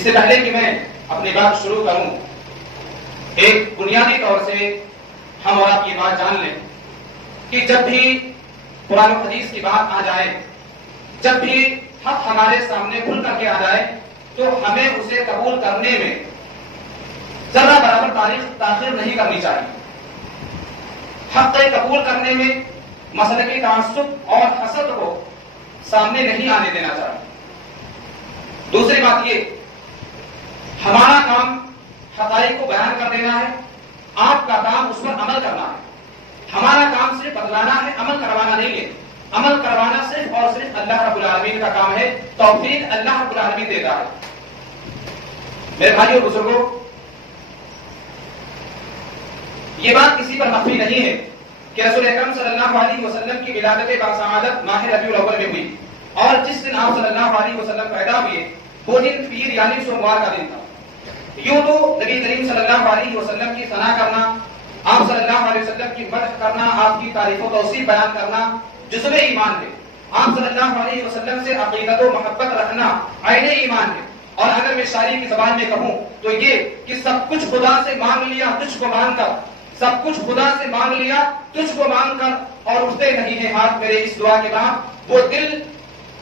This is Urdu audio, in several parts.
اس سے پہلے کہ میں اپنی بات شروع کروں، ایک بنیادی طور سے ہم اور آپ یہ بات جان لیں کہ جب بھی قرآن و حدیث کی بات آ جائے، جب بھی حق ہمارے سامنے کھل کر کے آ جائے، تو ہمیں اسے قبول کرنے میں ذرا برابر تاخیر نہیں کرنی چاہیے۔ حق قبول کرنے میں مسلکی تعصب اور حسد کو سامنے نہیں آنے دینا چاہیے۔ دوسری بات یہ، ہمارا کام حقائق کو بیان کر دینا ہے، آپ کا کام اس پر عمل کرنا ہے۔ ہمارا کام صرف بتلانا ہے، عمل کروانا نہیں ہے۔ عمل کروانا صرف اور صرف اللہ رب العالمین کا کام ہے، توفیق اللہ رب العالمین دیتا ہے۔ میرے بھائی اور بزرگوں، یہ بات کسی پر مخفی نہیں ہے کہ رسول اکرم صلی اللہ علیہ وسلم کی ولادت باسعادت ماہ ربیع الاول میں ہوئی، اور جس دن آپ صلی اللہ علیہ وسلم پیدا ہوئے وہ دن پیر یعنی سوموار کا دن تھا۔ یوں تو نبی کریم صلی اللہ علیہ وسلم کی ثنا کرنا، آپ صلی اللہ علیہ وسلم کی مدح کرنا، آپ کی تعریف و توصیف بیان کرنا جزو ایمان ہے۔ آپ صلی اللہ علیہ وسلم سے عقیدت و محبت رکھنا عین ایمان ہے۔ اور اگر میں شاعری کی زبان میں کہوں تو یہ کہ سب کچھ خدا سے مانگ لیا تجھ کو مان کر، سب کچھ خدا سے مانگ لیا تجھ کو مان کر، اور اٹھتے نہیں ہیں ہاتھ میرے اس دعا کے بعد۔ وہ دل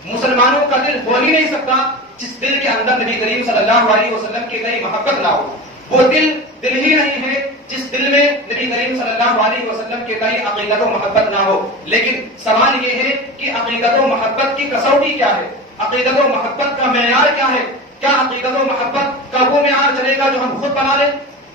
مسلمانوں کا دل ہو ہی نہیں سکتا جس دل کے اندر نبی کریم صلی اللہ علیہ وسلم کی نئی محبت نہ ہو۔ وہ دل ہی نہیں ہے جس دل میں نبی کریم صلی اللہ علیہ وسلم کے نئی عقیدت و محبت نہ ہو۔ لیکن سوال یہ ہے کہ عقیدت و محبت کی کسوٹی کیا ہے؟ عقیدت و محبت کا معیار کیا ہے؟ کیا عقیدت و محبت کا وہ معیار چلے گا جو ہم خود بنا لیں؟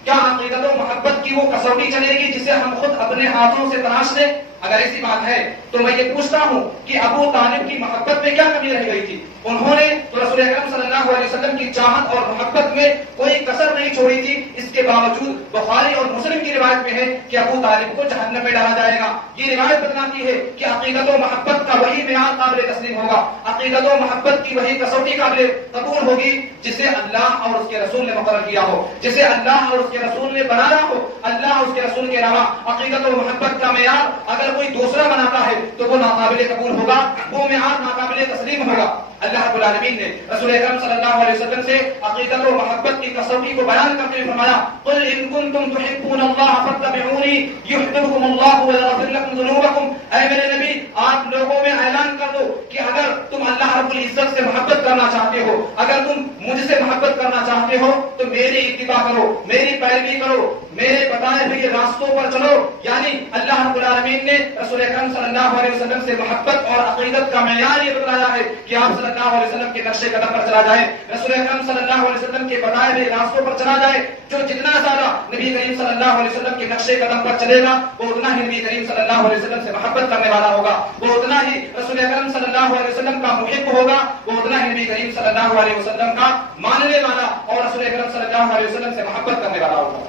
کیا عقیدت و محبت کی وہ کسوٹی چلے گی جسے ہم خود اپنے ہاتھوں سے تراش لیں؟ اگر ایسی بات ہے تو میں یہ پوچھتا ہوں کہ ابو طالب کی محبت میں کیا کمی رہ گئی تھی؟ انہوں نے تو رسول اکرم صلی اللہ علیہ وسلم کی چاہت اور محبت میں کوئی کسر نہیں چھوڑی تھی۔ اس کے باوجود بخاری اور مسلم کی روایت میں ہے کہ ابو طالب کو جہنم میں ڈالا جائے گا۔ یہ روایت بتلاتی ہے کہ عقیدت و محبت کا وہی معیار قابل تسلیم ہوگا، عقیدت و محبت کی وہی کسوٹی قابل قبول ہوگی جسے اللہ اور اس کے رسول نے مقرر کیا ہو، جسے اللہ اور اس کے رسول نے بنانا ہو۔ اللہ اور اس کے رسول کے علاوہ عقیدت و محبت کا معیار اگر کوئی دوسرا بناتا ہے تو وہ ناقابل قبول ہوگا، وہ معیار ناقابل تسلیم ہوگا۔ اللہ رب العالمین نے رسول اکرم صلی اللہ علیہ وسلم سے عقیدت و محبت کی کسوٹی کو بیان کرتے ہوئے فرمایا، قل ان کنتم تحبون اللہ فاتبعونی یحببکم اللہ ویغفر لکم ذنوبکم۔ اے میرے نبی، آپ لوگوں میں اعلان کر دو کہ اگر تم اللہ رب العزت سے محبت کرنا چاہتے ہو، اگر تم مجھ سے محبت کرنا چاہتے ہو تو میری اتباع کرو، میری پیروی کرو، میرے بتائے ہوئے راستوں پر چلو۔ یعنی اللہ رب العالمین نے رسول اکرم صلی اللہ علیہ وسلم سے محبت اور عقیدت کا معیار یہ بتایا ہے کہ آپ صلی اللہ علیہ وسلم کے نقش قدم پر چلا جائے، رسول اکرم صلی اللہ علیہ وسلم کے بتائے ہوئے راستوں پر چلا جائے۔ جو جتنا زیادہ نبی کریم صلی اللہ علیہ وسلم کے نقش قدم پر چلے گا وہ اتنا ہی نبی کریم صلی اللہ علیہ وسلم سے محبت کرنے والا ہوگا، وہ اتنا ہی رسول اکرم صلی اللہ علیہ وسلم کا محب ہوگا، وہ اتنا ہی نبی کریم صلی اللہ علیہ وسلم کا ماننے والا اور رسول اکرم صلی اللہ علیہ وسلم سے محبت کرنے والا ہوگا۔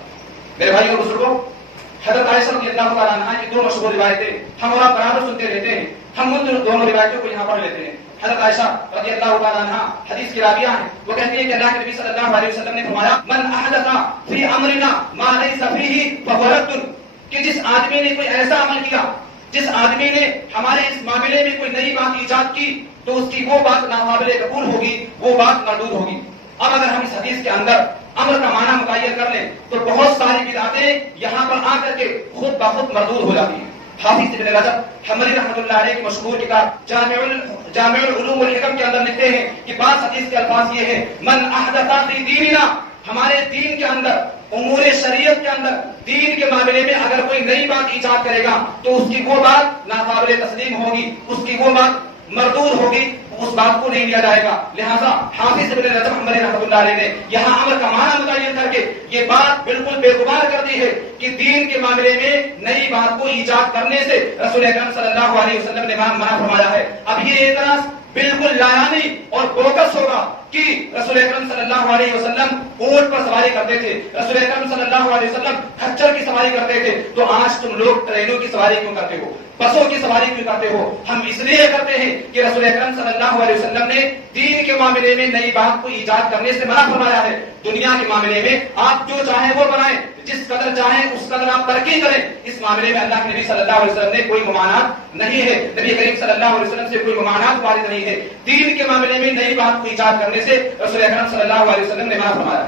میرے بھائی اور بزرگوں، حضرت عائشہ رضی اللہ تعالیٰ عنہا کی دو مشہور روایتیں ہم اور آپ برابر سنتے رہتے ہیں، ہم ان دونوں روایتوں کو یہاں پڑھ لیتے ہیں۔ حضرت عائشہ رضی اللہ تعالیٰ عنہا حدیث کی راویہ ہیں، وہ کہتی ہیں کہ اللہ کے نبی صلی اللہ علیہ وسلم نے فرمایا، من احدث فی امرنا ما لیس فیہ فہو رد، کہ جس آدمی نے کوئی ایسا عمل کیا، جس آدمی نے ہمارے اس معاملے میں کوئی نئی بات ایجاد کی تو اس کی وہ بات ناقابل قبول ہوگی، وہ بات مردود ہوگی۔ اب اگر ہم اس حدیث کے اندر امر کا معنی متعین کر لیں تو بہت ساری بدعتیں یہاں پر آ کر کے خود بخود مردود ہو جاتی ہیں۔ حافظ ابن رجب حنبلی رحمۃ اللہ علیہ کی مشہور کتاب جامع العلوم والحکم کے اندر لکھتے ہیں کہ بعض حدیث کے الفاظ یہ ہیں، من احدث فی دیننا، ہمارے دین کے اندر، امور شریعت کے اندر، دین کے معاملے میں اگر کوئی نئی بات ایجاد کرے گا تو اس کی وہ بات ناقابل تسلیم ہوگی، اس کی وہ بات مردود ہوگی، اس بات کو نہیں لیا جائے گا۔ لہذا حافظ ابن رجب حنبلی رحمۃ اللہ علیہ نے یہاں امر کا معنی متعین کر کے یہ بات بالکل بے غبار کر دی ہے کہ دین کے معاملے میں نئی بات کو ایجاد کرنے سے رسول اکرم صلی اللہ علیہ وسلم نے منع فرمایا ہے۔ اب یہ اعتراض بالکل لایانی اور بوکس ہوگا کہ رسول اکرم صلی اللہ علیہ وسلم اونٹ پر سواری کرتے تھے، رسول اکرم صلی اللہ علیہ وسلم کھچر کی سواری کرتے تھے، تو آج تم لوگ ٹرینوں کی سواری کیوں کرتے ہو، بسوں کی سواری کیوں کرتے ہو؟ ہم اس لیے کرتے ہیں کہ رسول اکرم صلی اللہ علیہ وسلم نے دین کے معاملے میں نئی بات کو ایجاد کرنے سے منع فرمایا ہے. دنیا کے معاملے میں آپ جو چاہیں وہ بنائیں, جس قدر چاہیں اس قدر آپ ترقی کریں. اس معاملے میں اللہ کے نبی صلی اللہ علیہ وسلم نے کوئی ممانعت نہیں ہے. نبی کریم صلی اللہ علیہ وسلم سے کوئی ممانعت وارد نہیں ہے. دین کے معاملے میں نئی بات کو ایجاد کرنے سے رسول اکرم صلی اللہ علیہ وسلم نے منع فرمایا.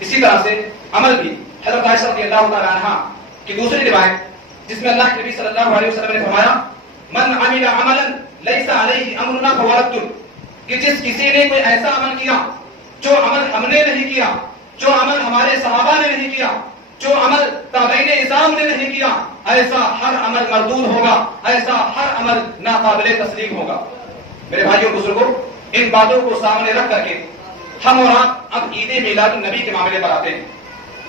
اسی طرح سے عمل بھی حضرت عائشہ رضی اللہ تعالی عنہا کی دوسری روایت جس میں اللہ کے نبی صلی اللہ علیہ وسلم نے فرمایا من عمل عملا لیس علیہ امرنا فہو رد, کہ جس کسی نے کوئی ایسا عمل کیا جو عمل ہم نے نہیں کیا, جو عمل ہمارے صحابہ نے نہیں کیا, جو عمل تابعین نظام نے نہیں کیا, ایسا ہر عمل مردود ہوگا, ایسا ہر عمل ناقابل تسلیم ہوگا. میرے بھائیوں بزرگوں, ان باتوں کو سامنے رکھ کر کے ہم اور آپ اب عید میلاد النبی کے معاملے پر آتے ہیں.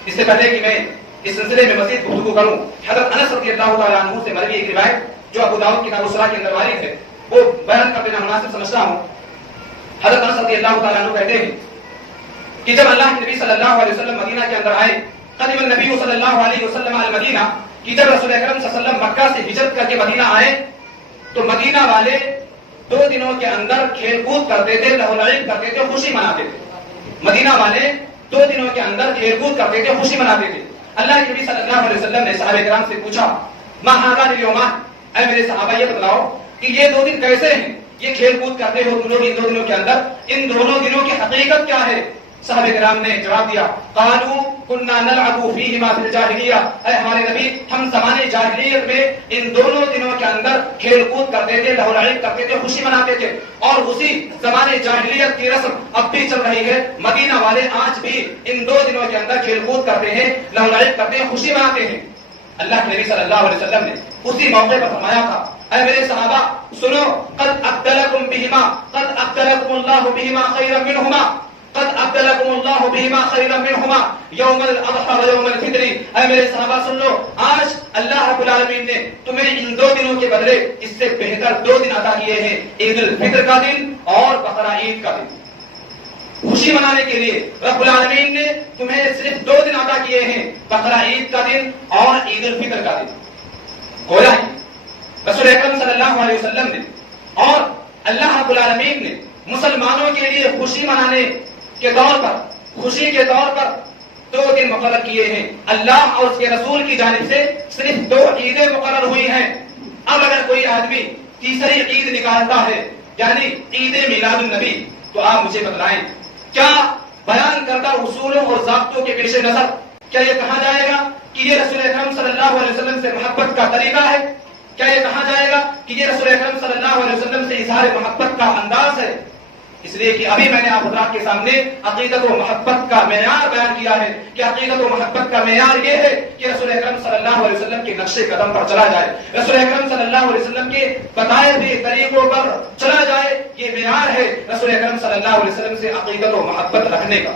اس سے پہلے کہ میں اس سلسلے میں مزید گفتگو کروں, حضرت انس رضی اللہ تعالیٰ عنہ سے مروی ایک روایت جو ابو داؤد کتاب الصلاۃ کے اندر وارد ہے وہ بیان کر دینا مناسب سمجھتا ہوں. حضرت انس رضی اللہ تعالیٰ عنہ کہتے ہیں کہ جب اللہ کے نبی صلی اللہ علیہ وسلم مدینہ کے اندر آئے, قدم النبی صلی اللہ علیہ وسلم المدینہ, کہ جب رسول اکرم صلی اللہ علیہ وسلم مکہ سے ہجرت کر کے مدینہ آئے تو مدینہ والے 2 دنوں کے اندر کھیل کود کرتے تھے, لہو لعب کرتے تھے, خوشی مناتے تھے. مدینہ والے 2 دنوں کے اندر کھیل کود کرتے تھے, خوشی مناتے تھے. اللہ کے نبی صلی اللہ علیہ وسلم نے صحابہ کرام سے پوچھا ما هذان اليومان, اے میرے صحابہ یہ بتلاؤ کہ یہ 2 دن کیسے ہیں, یہ کھیل کود کرتے ہو تم لوگ ان 2 دنوں کے اندر, ان دونوں دنوں کی حقیقت کیا ہے؟ صحابہ کرام نے جواب دیا قالوا كنا نلعب فيهما في الجاهليه, اے ہمارے نبی ہم زمانے جاہلیت میں ان دونوں دنوں کے اندر کھیل کود کرتے تھے, لہو لعب کرتے تھے, خوشی مناتے تھے. اور اسی زمانے جاہلیت کی رسم اب بھی چل رہی ہے. مدینہ والے آج بھی ان 2 دنوں کے اندر کھیل کود کرتے ہیں, لہو لعب کرتے ہیں, خوشی مناتے ہیں. اللہ کے نبی صلی اللہ علیہ وسلم نے اسی موقع پر فرمایا تھا اے میرے صحابہ سنو, قد ابدلکم بہما, قد ابدلکم اللہ بہما خیرا منہما, قد ابدلکم اللہ بہما خیرا منہما یوم الاضحی و یوم الفطر. اے میرے صحابہ سن لو, آج اللہ رب العالمین نے تمہیں ان 2 دنوں کے بدلے اس سے بہتر 2 دن عطا کیے ہیں, عید الفطر کا دن اور بقرہ عید کا دن. خوشی منانے کے لیے رب العالمین نے تمہیں صرف 2 دن عطا کیے ہیں, بقرہ عید کا دن اور عید الفطر کا دن. گویا رسول اکرم صلی اللہ علیہ وسلم نے اور اللہ رب العالمین نے مسلمانوں کے لیے خوشی منانے کے طور پر, خوشی کے طور پر 2 دن مقرر کیے ہیں. اللہ اور اس کے رسول کی جانب سے صرف 2 عیدیں مقرر ہوئی ہیں. اب اگر کوئی آدمی تیسری عید نکالتا ہے یعنی عید میلاد النبی, تو آپ مجھے بتلائیں کیا بیان کردہ اصولوں اور ضابطوں کے پیش نظر کیا یہ کہا جائے گا کہ یہ رسول اکرم صلی اللہ علیہ وسلم سے محبت کا طریقہ ہے؟ کیا یہ کہا جائے گا کہ یہ رسول اکرم صلی اللہ علیہ وسلم سے اظہار محبت کا انداز ہے؟ اس لیے کہ ابھی میں نے آپ حضرات کے سامنے عقیدت و محبت کا معیار بیان کیا ہے کہ عقیدت و محبت کا معیار یہ ہے کہ رسول اکرم صلی اللہ علیہ وسلم کے نقش قدم پر چلا جائے, رسول اکرم صلی اللہ علیہ وسلم کے بتائے ہوئے طریقوں پر چلا جائے, یہ معیار ہے رسول اکرم صلی اللہ علیہ وسلم سے عقیدت و محبت رکھنے کا.